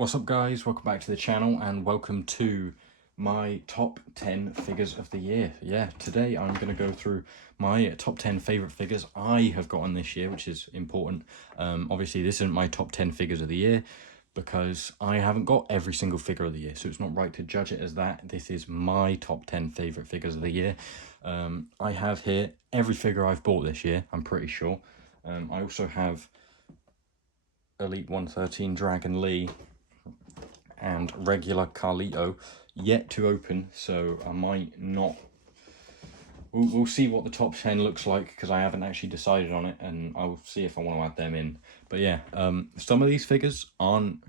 What's up guys, welcome back to the channel and welcome to my top 10 figures of the year. Yeah, today I'm going to go through my top 10 favourite figures I have gotten this year, which is important. Obviously this isn't my top 10 figures of the year because I haven't got every single figure of the year, so it's not right to judge it as that. This is my top 10 favourite figures of the year. I have here every figure I've bought this year, I'm pretty sure. I also have Elite 113 Dragon Lee and regular Carlito yet to open, so I might not. We'll see what the top 10 looks like because I haven't actually decided on it, and I'll see if I want to add them in. But yeah, some of these figures aren't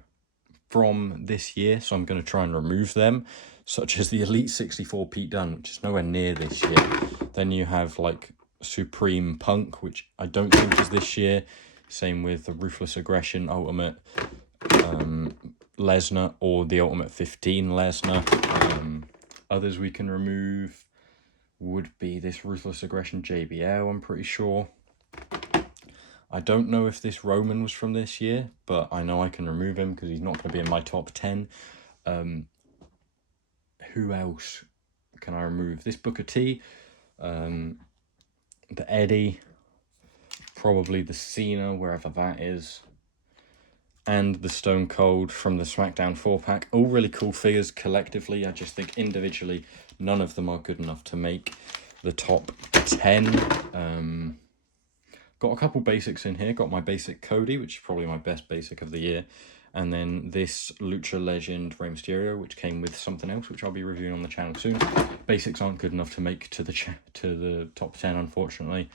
from this year, so I'm going to try and remove them, such as the Elite 64 Pete Dunne, which is nowhere near this year. Then you have like Supreme Punk, which I don't think is this year. Same with the Ruthless Aggression Ultimate Lesnar, or the Ultimate 15 Lesnar. Others we can remove would be this Ruthless Aggression JBL, I'm pretty sure. I don't know if this Roman was from this year, but I know I can remove him because he's not going to be in my top 10. Who else can I remove? This Booker T, the Eddie, probably the Cena, wherever that is, and the Stone Cold from the SmackDown 4-pack. All really cool figures collectively. I just think individually none of them are good enough to make the top 10. Got a couple basics in here. Got my basic Cody, which is probably my best basic of the year. And then this Lucha Legend Rey Mysterio, which came with something else, which I'll be reviewing on the channel soon. Basics aren't good enough to make to the top 10, unfortunately.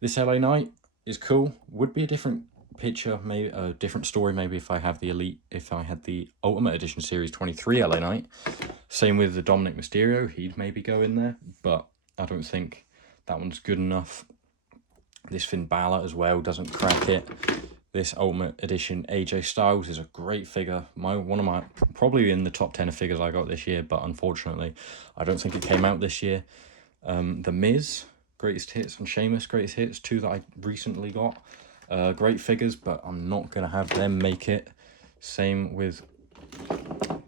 This LA Knight is cool. Would be a different picture, maybe a different story, maybe if I have the Elite, if I had the Ultimate Edition Series 23 LA Knight. Same with the Dominic Mysterio, he'd maybe go in there, but I don't think that one's good enough. This Finn Balor as well doesn't crack it. This Ultimate Edition AJ Styles is a great figure. One of my, probably in the top 10 of figures I got this year, but unfortunately I don't think it came out this year. The Miz Greatest Hits and Sheamus Greatest Hits, two that I recently got. Great figures, but I'm not going to have them make it. Same with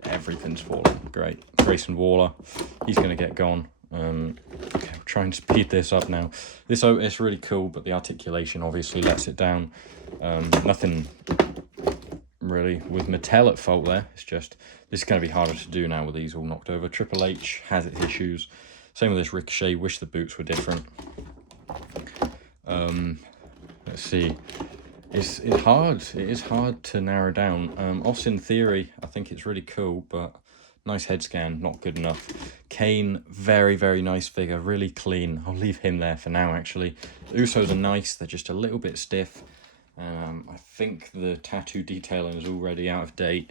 everything's fallen. Great. Grayson Waller, he's going to get gone. Okay, I'll try and speed this up now. This Otis really cool, but the articulation obviously lets it down. Nothing really with Mattel at fault there. It's just, this is going to be harder to do now with these all knocked over. Triple H has its issues. Same with this Ricochet. Wish the boots were different. Let's see. It's hard. It is hard to narrow down. Austin Theory, I think it's really cool, but nice head scan, not good enough. Kane, very, very nice figure, really clean. I'll leave him there for now, actually. The Usos are nice. They're just a little bit stiff. I think the tattoo detailing is already out of date.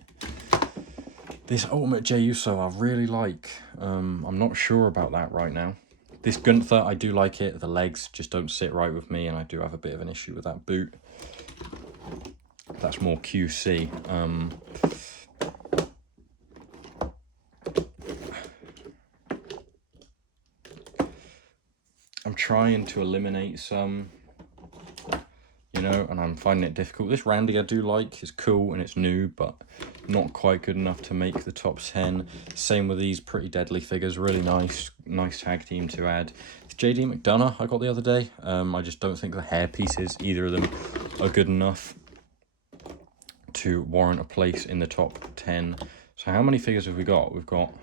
This Ultimate Jey Uso I really like. I'm not sure about that right now. This Gunther, I do like it. The legs just don't sit right with me, and I do have a bit of an issue with that boot. That's more QC. I'm trying to eliminate some, you know, and I'm finding it difficult. This Randy I do like, is cool and it's new, but not quite good enough to make the top 10. Same with these Pretty Deadly figures, really nice tag team to add. It's JD McDonough I got the other day. I just don't think the hair pieces, either of them, are good enough to warrant a place in the top 10. So how many figures have we got? We've got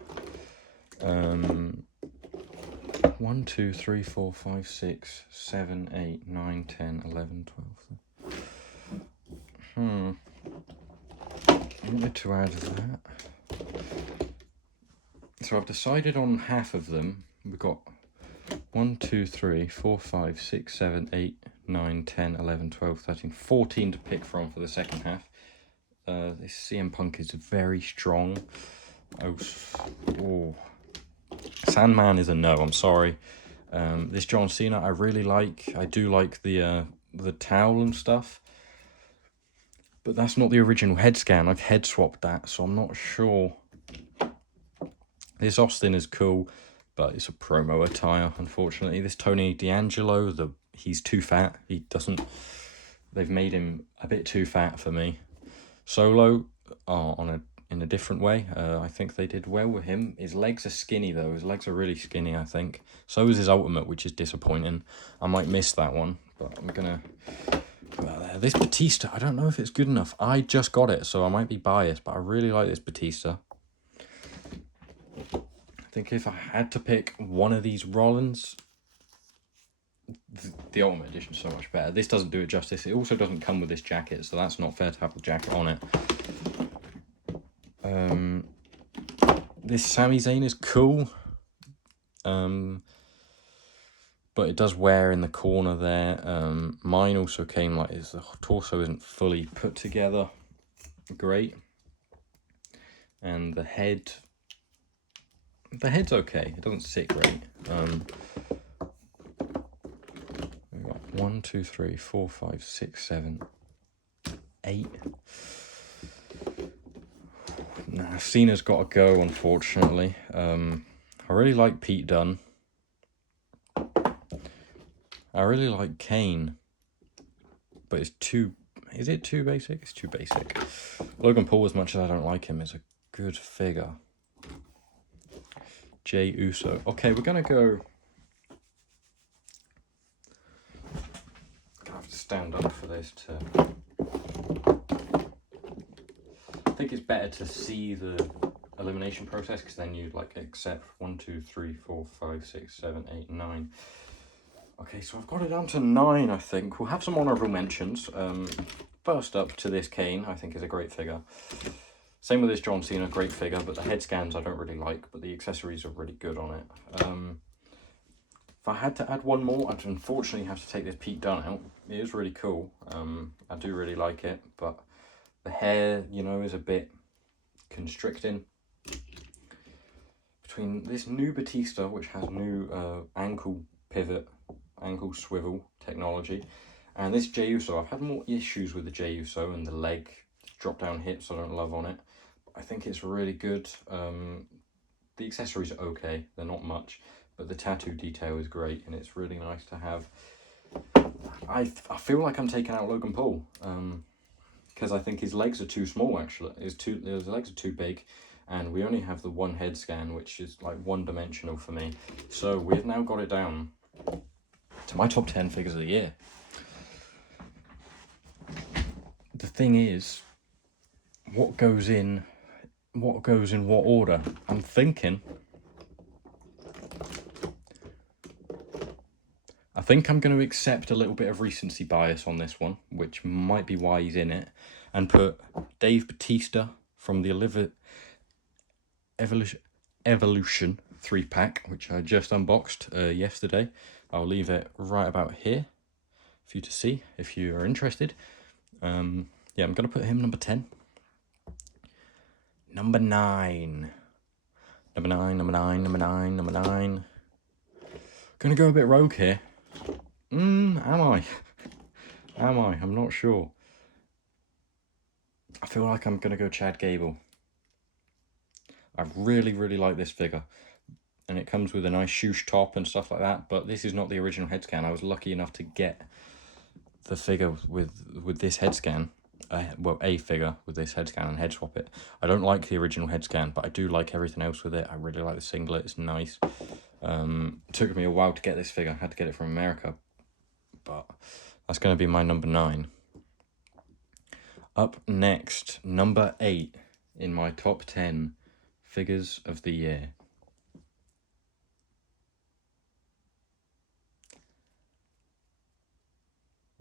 1, 2, 3, 4, 5, 6, 7, 8, 9, 10, 11, 12. I wanted to add that. So I've decided on half of them. We've got 1, 2, 3, 4, 5, 6, 7, 8, 9, 10, 11, 12, 13, 14 to pick from for the second half. This CM Punk is very strong. Oh. Sandman is a no, I'm sorry. This John Cena I really like. I do like the towel and stuff. But that's not the original head scan. I've head swapped that, so I'm not sure. This Austin is cool, but it's a promo attire, unfortunately. This Tony D'Angelo, he's too fat. He doesn't... They've made him a bit too fat for me. Solo, in a different way. I think they did well with him. His legs are skinny though. His legs are really skinny, I think. So is his ultimate, which is disappointing. I might miss that one, but I'm gonna put that there. This Batista, I don't know if it's good enough. I just got it, so I might be biased, but I really like this Batista. I think if I had to pick one of these Rollins, the Ultimate Edition is so much better. This doesn't do it justice. It also doesn't come with this jacket, so that's not fair to have the jacket on it. This Sami Zayn is cool, but it does wear in the corner there. Mine also came like the torso isn't fully put together great, and the head's okay. It doesn't sit great. We've got 1, 2, 3, 4, 5, 6, 7, 8. Nah, Cena's got to go, unfortunately. I really like Pete Dunne. I really like Kane, but it's too... Is it too basic? It's too basic. Logan Paul, as much as I don't like him, is a good figure. Jey Uso. Okay, we're going to go... I have to stand up for this to... I think it's better to see the elimination process, because then you like accept 1, 2, 3, 4, 5, 6, 7, 8, 9. Okay, so I've got it down to 9, I think. We'll have some honourable mentions. First up to this Kane, I think is a great figure. Same with this John Cena, great figure, but the head scans I don't really like, but the accessories are really good on it. If I had to add one more, I'd unfortunately have to take this Pete Dunne out. It is really cool. I do really like it, but the hair, you know, is a bit constricting. Between this new Batista, which has new ankle pivot, ankle swivel technology, and this Jey Uso, I've had more issues with the Jey Uso and the leg drop down hips I don't love on it. I think it's really good. The accessories are okay, they're not much, but the tattoo detail is great, and it's really nice to have. I feel like I'm taking out Logan Paul, because I think his legs are too small, actually. His legs are too big, and we only have the one head scan, which is like one-dimensional for me. So we've now got it down to my top 10 figures of the year. The thing is, what goes in what order? I'm thinking, I think I'm going to accept a little bit of recency bias on this one, which might be why he's in it, and put Dave Batista from the Evolution 3-pack, which I just unboxed yesterday. I'll leave it right about here for you to see if you are interested. Yeah, I'm going to put him number 10. Number 9. Number 9, number 9, number 9, number 9. Gonna go a bit rogue here. Am I? Am I? I'm not sure. I feel like I'm gonna go Chad Gable. I really, really like this figure. And it comes with a nice swoosh top and stuff like that, but this is not the original head scan. I was lucky enough to get the figure with this head scan. Well, a figure with this head scan and head swap it. I don't like the original head scan, but I do like everything else with it. I really like the singlet, it's nice. Took me a while to get this figure. I had to get it from America, but that's going to be my number 9. Up next, number 8 in my top 10 figures of the year.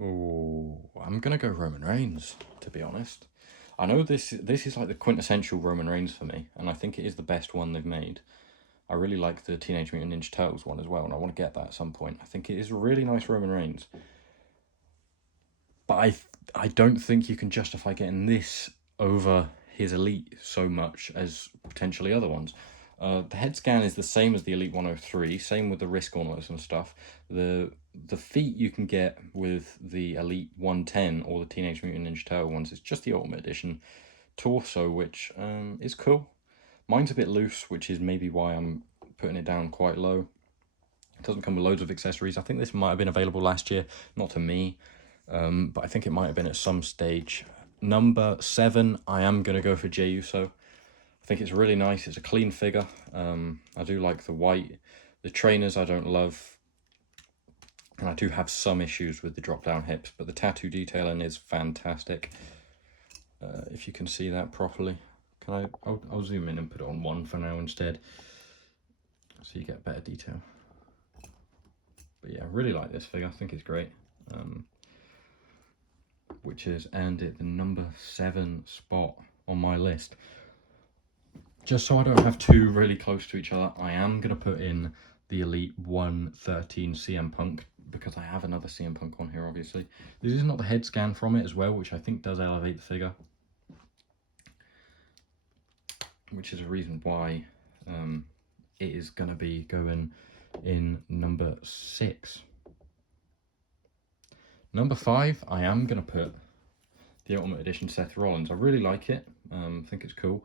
Oh, I'm going to go Roman Reigns, to be honest. I know this is like the quintessential Roman Reigns for me, and I think it is the best one they've made. I really like the Teenage Mutant Ninja Turtles one as well, and I want to get that at some point. I think it is a really nice Roman Reigns. But I don't think you can justify getting this over his Elite so much as potentially other ones. The head scan is the same as the Elite 103, same with the wrist gauntlets and stuff. The feet you can get with the Elite 110 or the Teenage Mutant Ninja Turtle ones. It's just the Ultimate Edition torso, which is cool. Mine's a bit loose, which is maybe why I'm putting it down quite low. It doesn't come with loads of accessories. I think this might have been available last year, not to me, but I think it might have been at some stage. number 7, I am going to go for Jey Uso. I think it's really nice. It's a clean figure. I do like the white. The trainers I don't love. And I do have some issues with the drop-down hips, but the tattoo detailing is fantastic. If you can see that properly. I'll zoom in and put it on 1 for now instead, so you get better detail. But yeah, I really like this figure. I think it's great. Which has earned it the number 7 spot on my list. Just so I don't have two really close to each other, I am going to put in the Elite 113 CM Punk, because I have another CM Punk on here, obviously. This is not the head scan from it as well, which I think does elevate the figure. Which is a reason why it is going to be going in number 6. Number 5, I am going to put the Ultimate Edition Seth Rollins. I really like it. I think it's cool.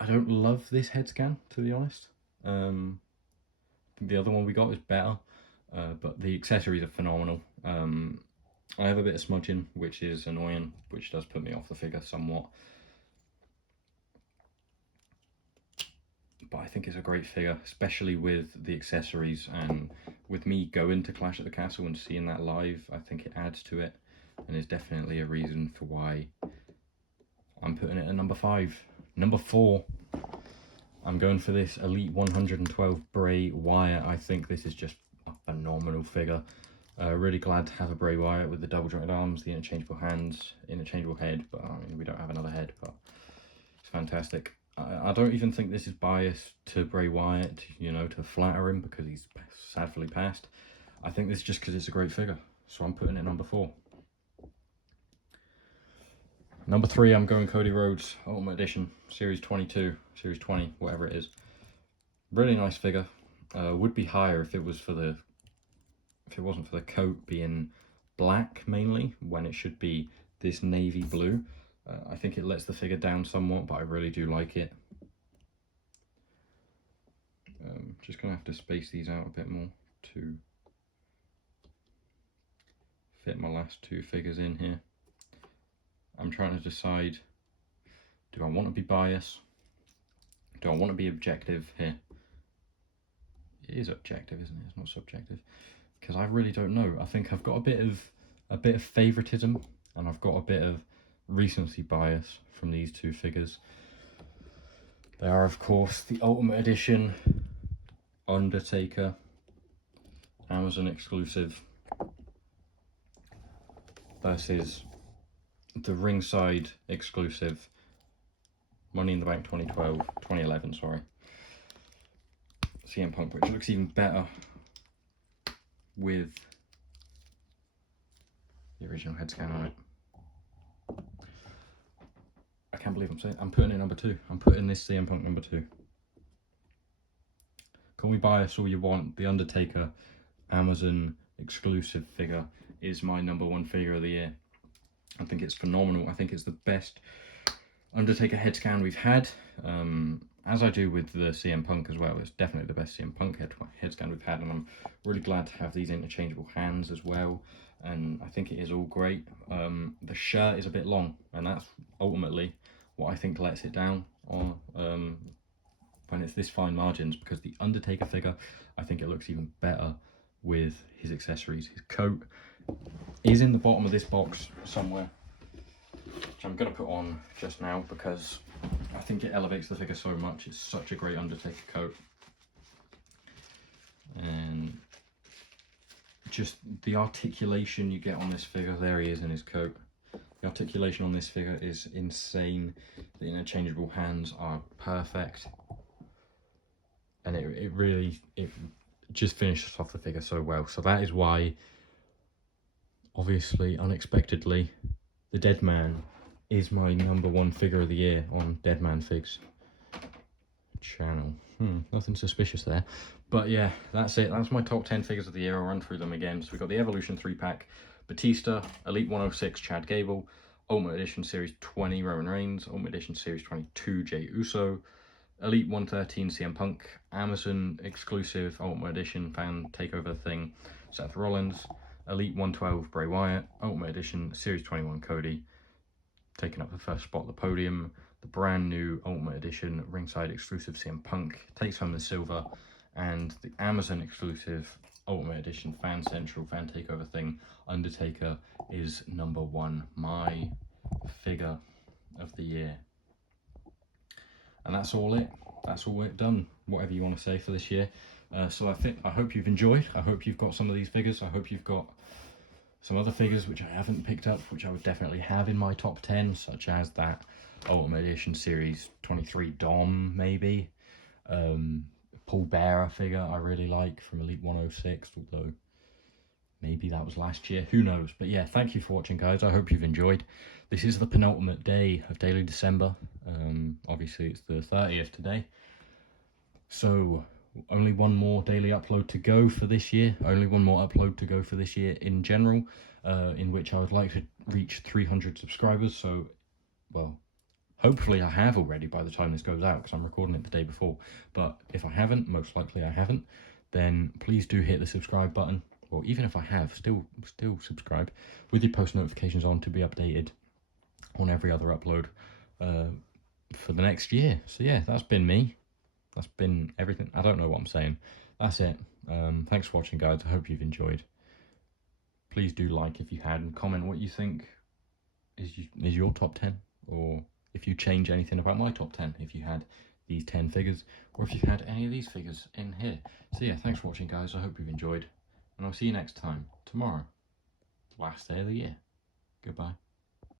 I don't love this head scan, to be honest. I think the other one we got is better, but the accessories are phenomenal. I have a bit of smudging, which is annoying, which does put me off the figure somewhat. But I think it's a great figure, especially with the accessories, and with me going to Clash at the Castle and seeing that live, I think it adds to it, and is definitely a reason for why I'm putting it at number 5. Number 4, I'm going for this Elite 112 Bray Wyatt. I think this is just a phenomenal figure. Really glad to have a Bray Wyatt with the double jointed arms, the interchangeable hands, interchangeable head, but I mean, we don't have another head, but it's fantastic. I don't even think this is biased to Bray Wyatt, you know, to flatter him, because he's sadly passed. I think this is just because it's a great figure, so I'm putting it number 4. Number 3, I'm going Cody Rhodes Ultimate Edition, Series 22, Series 20, whatever it is. Really nice figure. Would be higher if it was for the, if it wasn't for the coat being black mainly, when it should be this navy blue. I think it lets the figure down somewhat, but I really do like it. Just gonna have to space these out a bit more to fit my last 2 figures in here. I'm trying to decide, do I want to be biased? Do I want to be objective here? It is objective, isn't it? It's not subjective. Because I really don't know. I think I've got a bit of favoritism, and I've got a bit of recency bias from these 2 figures. They are, of course, the Ultimate Edition Undertaker Amazon exclusive versus the ringside exclusive Money in the Bank 2011, sorry, CM Punk, which looks even better with the original head scan on it. I can't believe I'm putting it number 2. I'm putting this CM Punk number 2. Call me biased all you want, the Undertaker Amazon exclusive figure is my number 1 figure of the year. I think it's phenomenal. I think it's the best Undertaker head scan we've had, as I do with the CM Punk as well. It's definitely the best CM Punk head scan we've had, and I'm really glad to have these interchangeable hands as well, and I think it is all great. The shirt is a bit long, and that's ultimately what I think lets it down on when it's this fine margins, because the Undertaker figure, I think it looks even better with his accessories. His coat is in the bottom of this box somewhere, which I'm going to put on just now because I think it elevates the figure so much. It's such a great Undertaker coat. And just the articulation you get on this figure, there he is in his coat. The articulation on this figure is insane. The interchangeable hands are perfect. And it really just finishes off the figure so well. So that is why, obviously, unexpectedly, the Dead Man is my number 1 figure of the year on Dead Man Figs channel. Nothing suspicious there. But yeah, that's it. That's my top 10 figures of the year. I'll run through them again. So we've got the Evolution 3-pack, Batista, Elite 106 Chad Gable, Ultimate Edition Series 20 Roman Reigns, Ultimate Edition Series 22 Jey Uso, Elite 113 CM Punk, Amazon exclusive Ultimate Edition fan takeover thing Seth Rollins, Elite 112 Bray Wyatt, Ultimate Edition Series 21 Cody, taking up the first spot at the podium. The brand new Ultimate Edition ringside exclusive CM Punk takes home the silver, and the Amazon exclusive Ultimate Edition Fan Central Fan Takeover thing, Undertaker, is #1, my figure of the year. And that's all it. That's all it done. Whatever you want to say for this year. So I hope you've enjoyed. I hope you've got some of these figures. I hope you've got some other figures which I haven't picked up, which I would definitely have in my top 10, such as that Ultimate Edition Series 23 Dom, maybe. Paul Bearer figure I really like from Elite 106, although maybe that was last year, who knows. But yeah, thank you for watching, guys. I hope you've enjoyed. This is the penultimate day of Daily December. Obviously it's the 30th today, so only one more daily upload to go for this year. Only one more upload to go for this year in general, in which I would like to reach 300 subscribers. So, well, hopefully I have already by the time this goes out, because I'm recording it the day before. But if I haven't, most likely I haven't, then please do hit the subscribe button. Or even if I have, still subscribe with your post notifications on to be updated on every other upload for the next year. So yeah, that's been me. That's been everything. I don't know what I'm saying. That's it. Thanks for watching, guys. I hope you've enjoyed. Please do like if you had, and comment what you think is your top 10, or if you change anything about my top 10, if you had these 10 figures, or if you had any of these figures in here. So yeah, thanks for watching, guys. I hope you've enjoyed, and I'll see you next time, tomorrow, last day of the year. Goodbye.